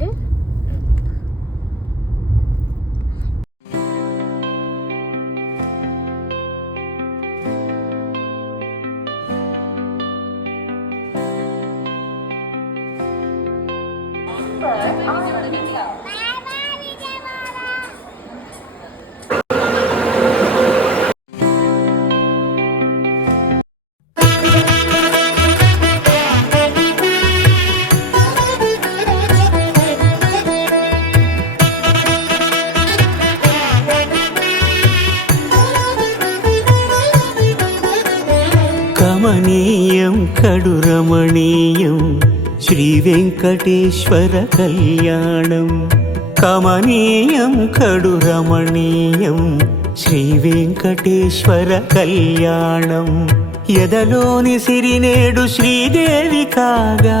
ఇది. కమనీయం కడు రమణీయం శ్రీ వెంకటేశ్వర కళ్యాణం. కమనీయం కడు రమణీయం శ్రీ వెంకటేశ్వర కళ్యాణం. ఎదలోని సిరినేడు శ్రీదేవి కాగా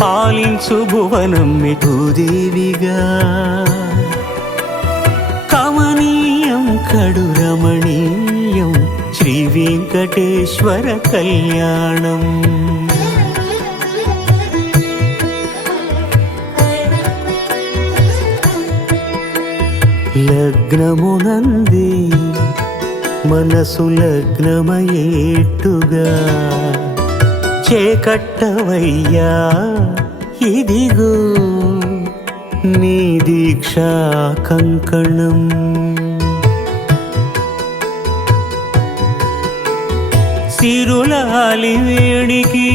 పాలించు భువనం భూదేవిగా. కమనీయం కడు రమణీయం శ్రీ వెంకటేశ్వర కళ్యాణం. లగ్నమునందే మనసు లగ్నమయేట్టుగా చేకట్టవయ్యా ఇదిగో నీ దీక్షా కంకణం. సిరులాలి వేడికి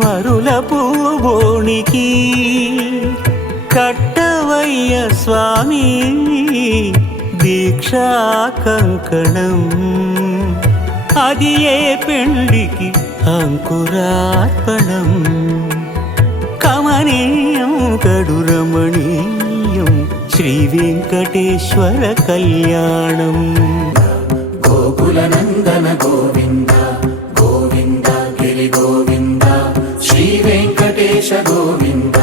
మరుల పూబోనికి కట్టవయ్య స్వామి దీక్షా కంకణం. అది ఏ పెండికి అంకురార్పణం. కమనీయం కడు రమణీయం శ్రీ వెంకటేశ్వర కళ్యాణం. గోకులనందన గోవింద గోవింద గిరి గోవింద శ్రీ వెంకటేశ గోవింద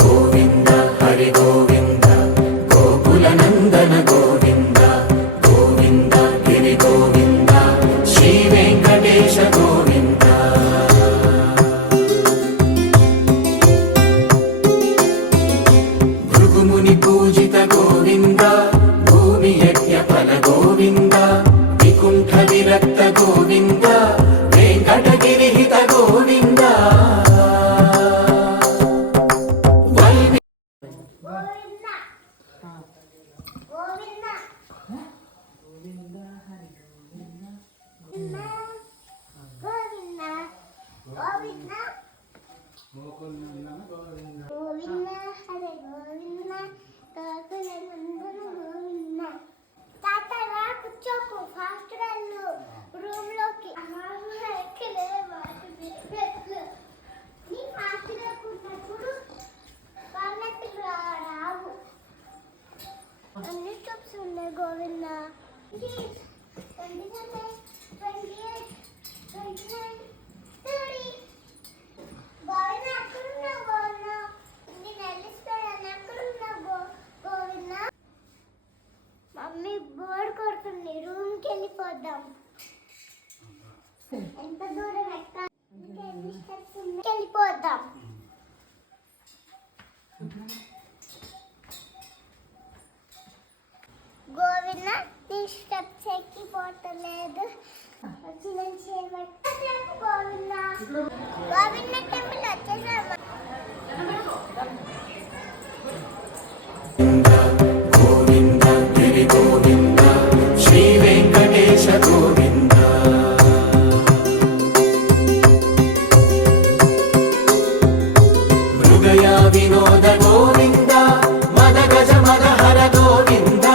గోవింద హరి గోవింద. గోకులనందన గోవింద గోవింద గిరి గోవింద శ్రీ వెంకటేశ గోవింద. భృగుముని పూజిత గోవింద భూమి యజ్ఞ ఫల గోవింద వికుంఠ విరక్త గోవింద వెంకటగిరిహిత గోవింద. గోవింద మమ్మీ బోర్డు కొడుతుంది, రూమ్కి వెళ్ళిపోద్దాం. ఎంత దూరం వెళ్ళిపోద్దాం. గోవింద నీ స్టెప్స్ ఎక్కిపోతలేదు. గోవింద గోవింద టెంపుల్ వచ్చేసాము. గోవింద గిరి గోవింద శ్రీ వెంకటేశ గోవింద. మృగయా వినోద గోవింద మద గజ మద హర గోవింద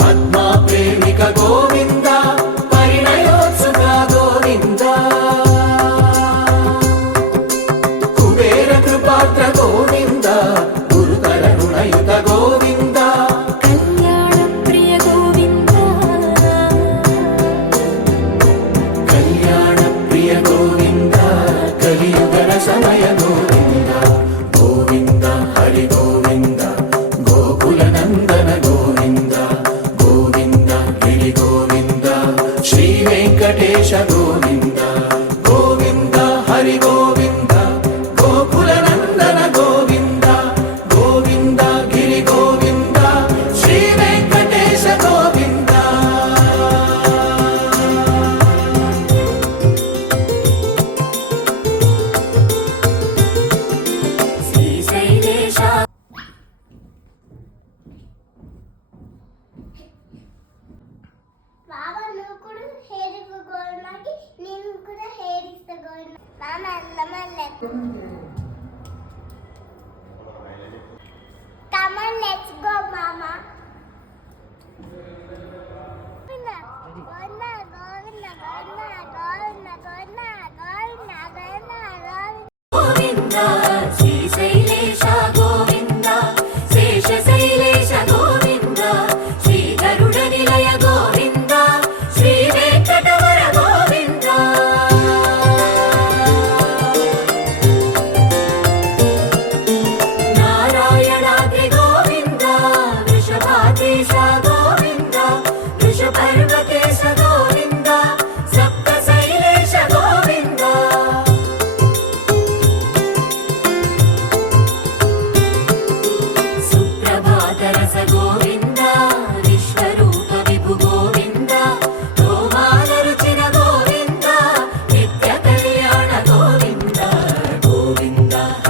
పద్మా ప్రేమిక గోవింద పరిణయోత్సుక గోవింద.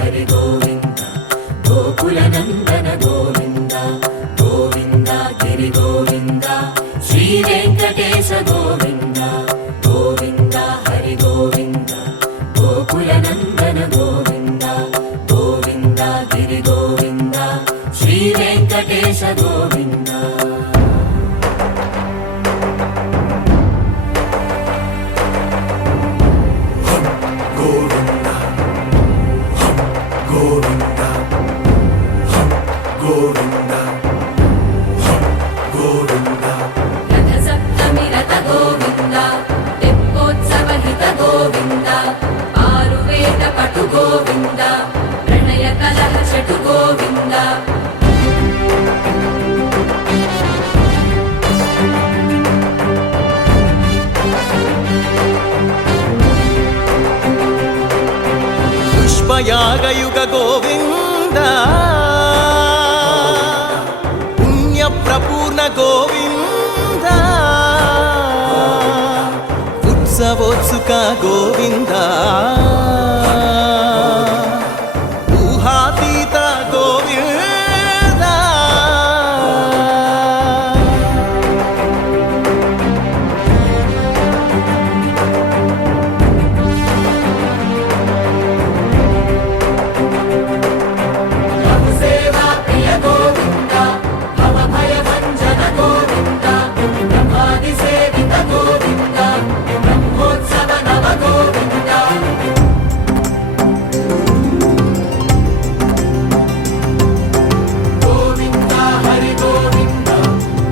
హరి గోవింద గోకుల నందన గోవింద గోవింద గిరి గోవింద శ్రీ వెంకటేశ గోవింద గోవింద హరి గోవింద గోకుల నందన గోవింద గోవింద గిరి గోవింద శ్రీ వెంకటేశ గోవింద పుష్పయాగయుగ గోవింద పుణ్యప్రపూర్ణ గోవింద ఉత్సవోత్సుక గోవింద ఊహాతీత గోవింద సేవా ప్రియ గోవింద భవ భయ భంజన గోవింద బ్రహ్మాది సేవిత గోవింద బ్రహ్మోత్సవ నవ గోవింద గోవింద హరి గోవింద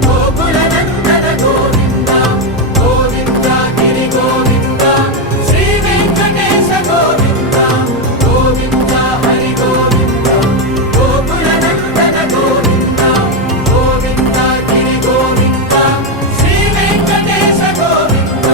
గోకుల నందన గోవింద గోవింద గిరి గోవింద శ్రీ వెంకటేశ గోవింద గోవింద హరి గోవింద గోకుల నందన గోవింద గోవింద గిరి గోవింద శ్రీ వెంకటేశ గోవింద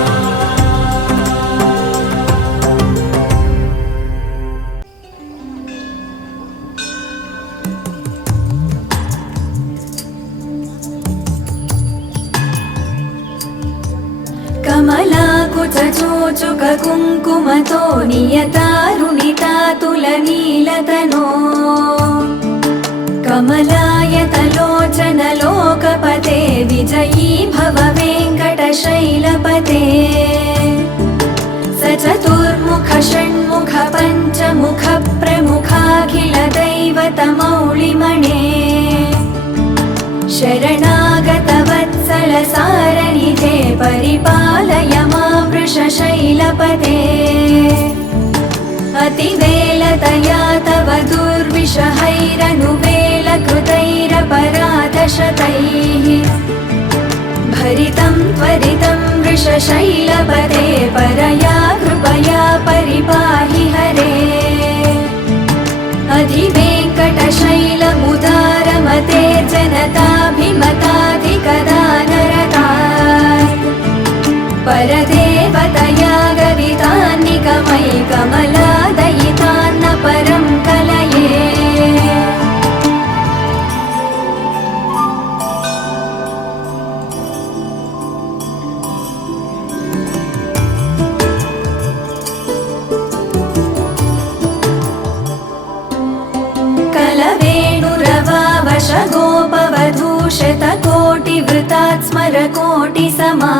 కమలాకుచూచుక కుంకుమతో నియతారుణితాతులనీలతనో కమలాయతలోచనలోకపతే విజయీ భవ వెంకటశైలపతే स चतुर्मुख षण्मुख पञ्चमुख प्रमुखाखिल दैवतमौलिमणे शरणागतवत्सल सारनिधे परिपालय मां वृषशैलपते अतिवेलतया तव दुर्विषहैरनुवेलकृतैरपराधशतैः भरितं त्वरितं वृषशैलपते परया कृपया परिपाहि हरे अधिवेङ्कटशैलमुदारमते जनताभिमताधिकदानरता परदेवतया गदितान्निकमयि कमलादयितान्न परं कलये गोपवधूशतकोटिवृतात् स्मरकोटिसमा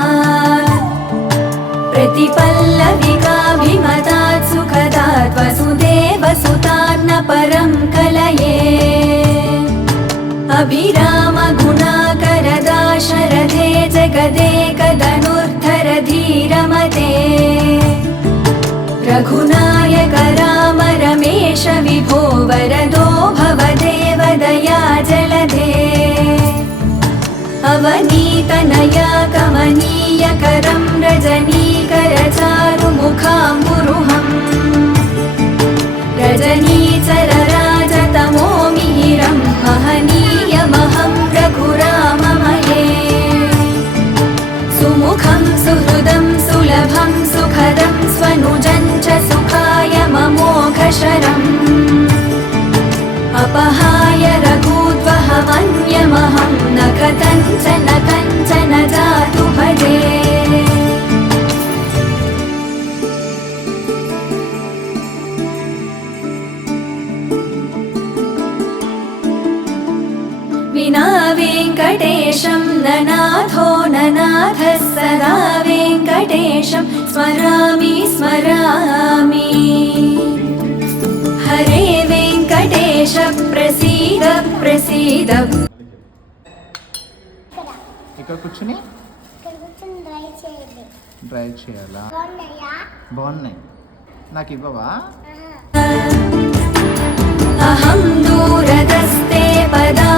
प्रतिपल्लविकाभिमतात् सुखदात् वसुदेवसुतान्न परं कलये अभिरामगुणाकरदाशरथे जगदेकधनुर्धर धीरमते रघुनायक राम रमेश विभो वरदो भवदेवदया जलधे अवनीतनया कमनीयकरं रजनीकरचारुमुखाम्बुरुहम् रजनीचरराजतमो मिहिरं महनीयमहं रघुराममये सुमुखं सुहृदं सुलभं सुखदं स्वनुजं च सुखाय ममोघशरम् अपहाय रघुद्वहमन्यमहं न कथञ्चन जातु भजे वेङ्कटेशं ननाथो ननाथः सदा वेङ्कटेशं स्मरामि स्मरामि हरे वेङ्कटेश प्रसीद प्रसीद ఇక్కడ కూర్చుని ఇక్కడ కూర్చొని డ్రై చేయండి. డ్రైవ్ చేయాలా? బాగున్నాయా? బాగున్నాయి. నాకు ఇవ్వవా? ఆహా. अहं दूरदस्ते पदा